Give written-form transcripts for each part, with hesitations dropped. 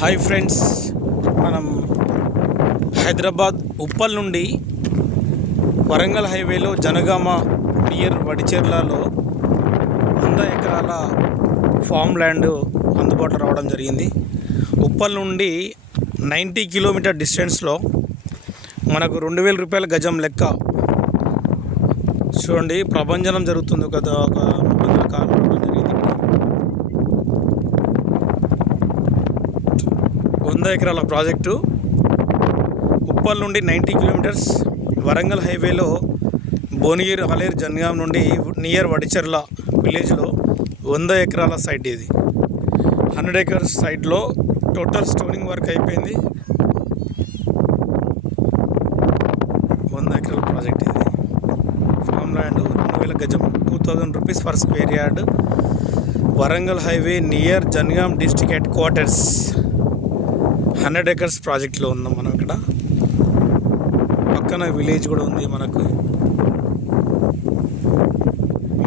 Hi friends, మనం హైదరాబాద్ ఉప్పల్ నుండి వరంగల్ హైవేలో జనగామ నియర్ వడిచెర్లలో 100 ఎకరాల ఫామ్ ల్యాండ్ అందుబాటులో రావడం జరిగింది. ఉప్పల్ నుండి 90 కిలోమీటర్ డిస్టెన్స్లో మనకు 2000 రూపాయల గజం లెక్క. చూడండి, ప్రభంజనం జరుగుతుంది. ఒక 300 కార్లు రావడం జరిగింది. 100 ఎకరాల ప్రాజెక్టు ఉప్పల్ నుండి 90 కిలోమీటర్స్, వరంగల్ హైవేలో భువనగిరి ఆలేరు జనగాం నుండి నియర్ వడిచెర్ల విలేజ్లో 100 ఎకరాల సైట్. ఇది 100 ఎకర్స్ సైట్లో టోటల్ స్టోనింగ్ వర్క్ అయిపోయింది. 100 ఎకరాల ప్రాజెక్ట్. ఇది ఫామ్ ల్యాండ్ 2000 గజం, 2000 rupees per square yard. Warangal highway near Jangaon district headquarters. 100 acres ప్రాజెక్ట్లో ఉన్నాం మనం. ఇక్కడ పక్కన విలేజ్ కూడా ఉంది మనకు.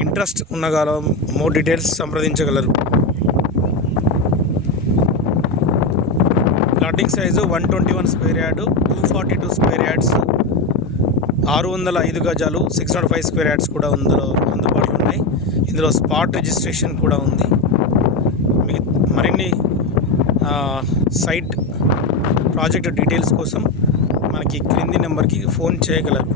ఇంట్రెస్ట్ ఉన్నగాలం మోర్ డీటెయిల్స్ సంప్రదించగలరు. Plotting size 121 square yard, 242 square yards, 605 గజాలు, 605 స్క్వేర్ యార్డ్స్ కూడా అందుబాటులో ఉన్నాయి. ఇందులో స్పాట్ రిజిస్ట్రేషన్ కూడా ఉంది. మరిన్ని సైట్ ప్రాజెక్ట్ డీటెయిల్స్ కోసం మనకి క్రింది నెంబర్కి ఫోన్ చేయగలరు.